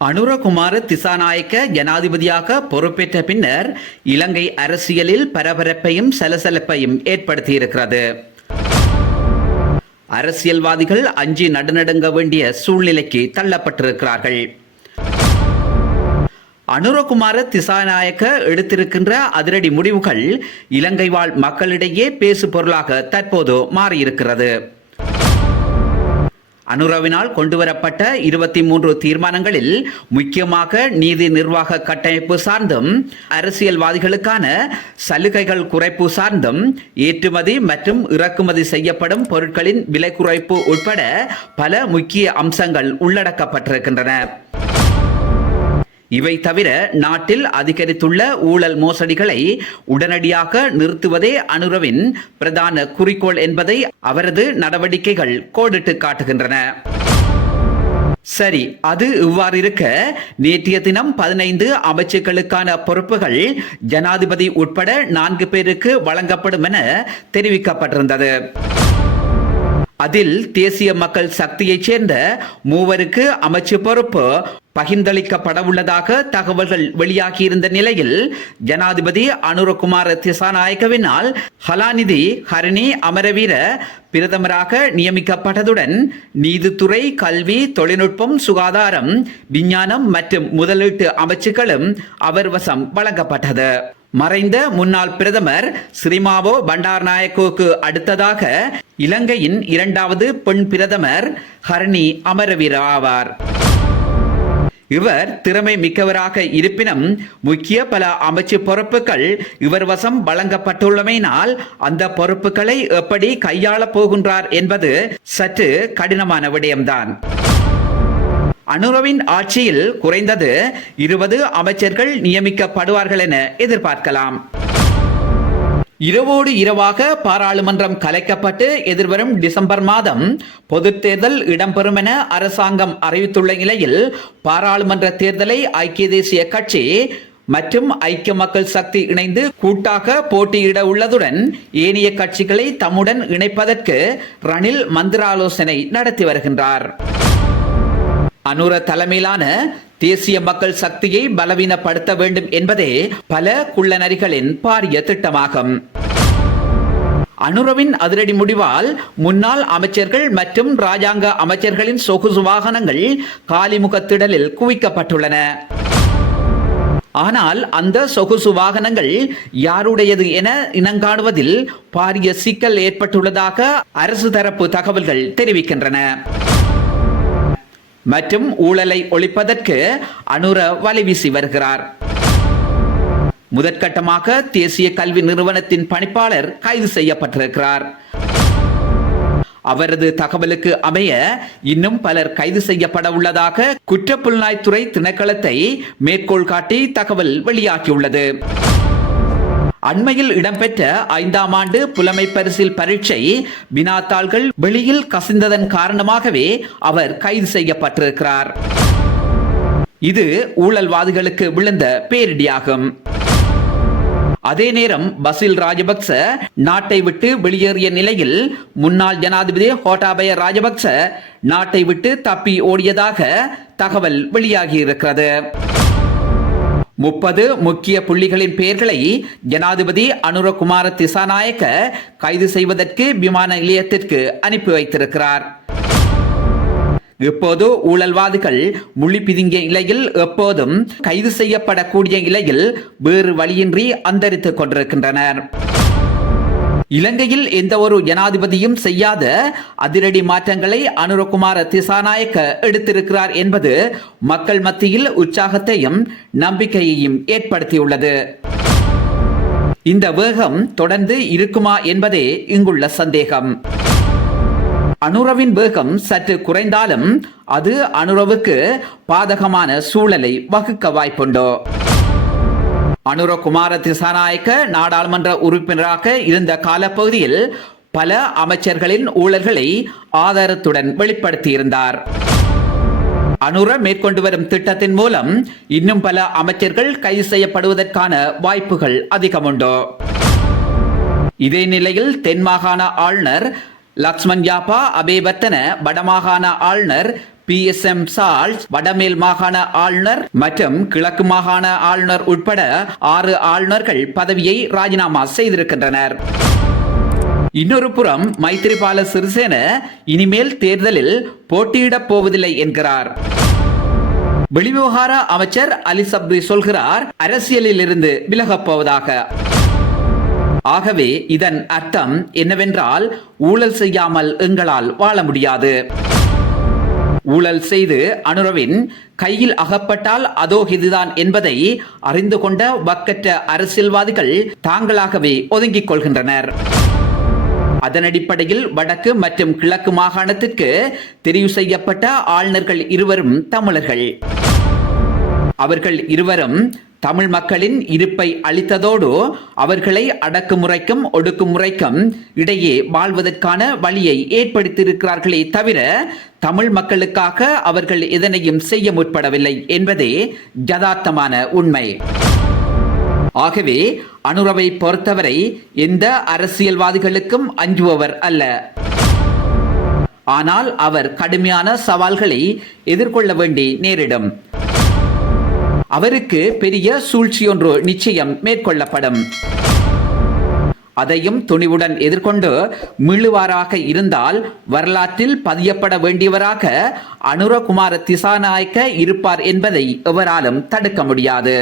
அனுரகுமார திசாநாயக்க ஜனாதிபதியாக பொறுப்பேற்ற பின்னர் இலங்கை அரசியலில் பரபரப்பையும் சலசலப்பையும் ஏற்படுத்தியிருக்கிறது. அரசியல்வாதிகள் அஞ்சி நடுநடுங்க வேண்டிய சூழ்நிலைக்கு தள்ளப்பட்டிருக்கிறார்கள். அனுரகுமார திசாநாயக்க எடுத்திருக்கின்ற அதிரடி முடிவுகள் இலங்கை வாழ் மக்களிடையே பேசு பொருளாக தற்போது மாறியிருக்கிறது. அனுரவினால் கொண்டுவரப்பட்ட 23 தீர்மானங்களில் முக்கியமாக நீதி நிர்வாக கட்டமைப்பு சார்ந்தும் அரசியல்வாதிகளுக்கான சலுகைகள் குறைப்பு சார்ந்தும் ஏற்றுமதி மற்றும் இறக்குமதி செய்யப்படும் பொருட்களின் விலை குறைப்பு உட்பட பல முக்கிய அம்சங்கள் உள்ளடக்கப்பட்டிருக்கின்றன. இவை தவிர நாட்டில் அதிகரித்துள்ள ஊழல் மோசடிகளை உடனடியாக நிறுத்துவதே அனுரவின் பிரதான குறிக்கோள் என்பதை அவரது நடவடிக்கைகள் கோடிட்டு காட்டுகின்றன. சரி, அது இவ்வாறு இருக்க நேற்றைய தினம் 15 அமைச்சுக்களுக்கான பொறுப்புகள் ஜனாதிபதி உட்பட 4 பேருக்கு வழங்கப்படும் என தெரிவிக்கப்பட்டிருந்தது. அதில் தேசிய மக்கள் சக்தியைச் சேர்ந்த 3 அமைச்சு பொறுப்பு பகிர்ந்தளிக்கப்பட உள்ளதாக தகவல்கள் வெளியாகியிருந்த நிலையில் ஜனாதிபதி அனுரகுமார திசாநாயக்கவினால் கலாநிதி ஹரணி அமரவீர பிரதமராக நியமிக்கப்பட்டதுடன் நீதித்துறை, கல்வி, தொழில்நுட்பம், சுகாதாரம், விஞ்ஞானம் மற்றும் முதலீட்டு அமைச்சுக்களும் அவர் வசம் வழங்கப்பட்டது. மறைந்த முன்னாள் பிரதமர் ஸ்ரீமாவோ பண்டாரநாயக்கோவுக்கு அடுத்ததாக இலங்கையின் 2வது பெண் பிரதமர் ஹரணி அமரவீர ஆவார். இவர் திறமை மிக்கவராக இருப்பினும் முக்கிய பல அமைச்சு பொறுப்புகள் இவர் வசம் வழங்கப்பட்டுள்ளமையினால் அந்த பொறுப்புகளை எப்படி கையாளப் போகின்றார் என்பது சற்று கடினமான விடயம்தான். அனுரவின் ஆட்சியில் குறைந்தது 20 அமைச்சர்கள் நியமிக்கப்படுவார்கள் என எதிர்பார்க்கலாம். இரவோடு இரவாக பாராளுமன்றம் கலைக்கப்பட்டு எதிர்வரும் டிசம்பர் மாதம் பொதுத் தேர்தல் இடம்பெறும் என அரசாங்கம் அறிவித்துள்ள நிலையில் பாராளுமன்ற தேர்தலை ஐக்கிய தேசிய கட்சி மற்றும் ஐக்கிய மக்கள் சக்தி இணைந்து கூட்டாக போட்டியிட உள்ளதுடன் ஏனைய கட்சிகளை தம்முடன் இணைப்பதற்கு ரணில் மந்திராலோசனை நடத்தி வருகின்றார். அனுர தலைமையிலான தேசிய மக்கள் சக்தியை பலவீனப்படுத்த வேண்டும் என்பதே பல குள்ளநரிகளின் பாரிய திட்டமாகும். அனுரவின் அதிரடி முடிவால் முன்னாள் அமைச்சர்கள் மற்றும் ராஜாங்க அமைச்சர்களின் சொகுசு வாகனங்கள் காலிமுகத்திடலில் குவிக்கப்பட்டுள்ளன. ஆனால் அந்த சொகுசு வாகனங்கள் யாருடையது என இனங்காணுவதில் பாரிய சிக்கல் ஏற்பட்டுள்ளதாக அரசு தரப்பு தகவல்கள் தெரிவிக்கின்றன. மற்றும் ஊழலை ஒழிப்பதற்கு அனுர வலைவீசி வருகிறார். முதற்கட்டமாக தேசிய கல்வி நிறுவனத்தின் பணிப்பாளர் கைது செய்யப்பட்டிருக்கிறார். அவரது தகவலுக்கு அமைய இன்னும் பலர் கைது செய்யப்பட உள்ளதாக குற்றப்புலனாய்த்துறை திணைக்களத்தை மேற்கோள் காட்டி தகவல் வெளியாகியுள்ளது. அண்மையில் இடம்பெற்ற 5ஆம் ஆண்டு புலமை பரிசில் பரீட்சை வினாத்தாள்கள் வெளியில் கசிந்ததன் காரணமாகவே அவர் கைது செய்யப்பட்டிருக்கிறார். இது ஊழல்வாதிகளுக்கு விழுந்த பேரிடியாகும். அதே நேரம் பசில் ராஜபக்ச நாட்டை விட்டு வெளியேறிய நிலையில் முன்னாள் ஜனாதிபதி கோட்டாபய ராஜபக்ச நாட்டை விட்டு தப்பி ஓடியதாக தகவல் வெளியாகியிருக்கிறது. 30 முக்கிய புள்ளிகளின் பெயர்களை ஜனாதிபதி அனுரகுமார திசாநாயக்க கைது செய்வதற்கு விமான நிலையத்திற்கு அனுப்பி வைத்திருக்கிறார். இப்போது ஊழல்வாதிகள் மொழி பிதுங்கிய நிலையில் எப்போதும் கைது செய்யப்படக்கூடிய நிலையில் வேறு வழியின்றி அந்தரித்துக் கொண்டிருக்கின்றனர். இலங்கையில் எந்த ஒரு ஜனாதிபதியும் செய்யாத அதிரடி மாற்றங்களை அனுரகுமார திசாநாயக்க எடுத்திருக்கிறார் என்பது மக்கள் மத்தியில் உற்சாகத்தையும் நம்பிக்கையையும் ஏற்படுத்தியுள்ளது. இந்த வேகம் தொடர்ந்து இருக்குமா என்பதே இங்குள்ள சந்தேகம். அனுரவின் வேகம் சற்று குறைந்தாலும் அது அனுரவுக்கு பாதகமான சூழலை வகுக்க வாய்ப்புண்டோ? அனுரகுமார திசாநாயக்க நாடாளுமன்ற உறுப்பினராக இருந்த காலப்பகுதியில் பல அமைச்சர்களின் ஊழல்களை ஆதாரத்துடன் வெளிப்படுத்தியிருந்தார். அனுர மேற்கொண்டு வரும் திட்டத்தின் மூலம் இன்னும் பல அமைச்சர்கள் கைது செய்யப்படுவதற்கான வாய்ப்புகள் அதிகம் உண்டு. இதே நிலையில் தென் மாகாண ஆளுநர் லக்ஷ்மன் யாப்பா அபேவர்த்தன, வடமாகாண ஆளுநர் PSM சார்ல்ஸ் வடமேல் மாகாண ஆளுநர் மற்றும் கிழக்கு மாகாண ஆளுநர் உட்பட 6 ஆளுநர்கள் பதவியை ராஜினாமா செய்திருக்கின்றனர். இன்னொரு புறம் மைத்திரிபால சிறிசேன இனிமேல் தேர்தலில் போட்டியிடப் போவதில்லை என்கிறார். வெளிவிவகார அமைச்சர் அலி சப்ரி சொல்கிறார், அரசியலில் இருந்து விலகப் போவதாக. ஆகவே இதன் அர்த்தம் என்னவென்றால், ஊழல் செய்யாமல் எங்களால் வாழ முடியாது. ஊழல் செய்து அனுரவின் கையில் அகப்பட்டால் அதோ இதுதான் என்பதை அறிந்து கொண்ட வக்கற்ற அரசியல்வாதிகள் தாங்களாகவே ஒதுங்கிக் கொள்கின்றனர். அதன் அடிப்படையில் வடக்கு மற்றும் கிழக்கு மாகாணத்திற்கு தெரிவு செய்யப்பட்ட ஆளுநர்கள் இருவரும் தமிழர்கள். அவர்கள் இருவரும் தமிழ் மக்களின் இருப்பை அளித்ததோடு அவர்களை அடக்குமுறைக்கும் ஒடுக்குமுறைக்கும் இடையே வாழ்வதற்கான வழியை ஏற்படுத்தியிருக்கிறார்களே தவிர தமிழ் மக்களுக்காக அவர்கள் எதனையும் செய்ய முற்படவில்லை என்பதே யதார்த்தமான உண்மை. ஆகவே அனுரவை பொறுத்தவரை எந்த அரசியல்வாதிகளுக்கும் அஞ்சுபவர் அல்ல. ஆனால் அவர் கடுமையான சவால்களை எதிர்கொள்ள வேண்டி நேரிடும். அவருக்கு பெரிய சூழ்ச்சியொன்று நிச்சயம் மேற்கொள்ளப்படும். அதையும் துணிவுடன் எதிர்கொண்டு மீளுவாராக இருந்தால் வரலாற்றில் பதியப்பட வேண்டியவராக அனுரகுமார திசாநாயக்க இருப்பார் என்பதை எவராலும் தடுக்க முடியாது.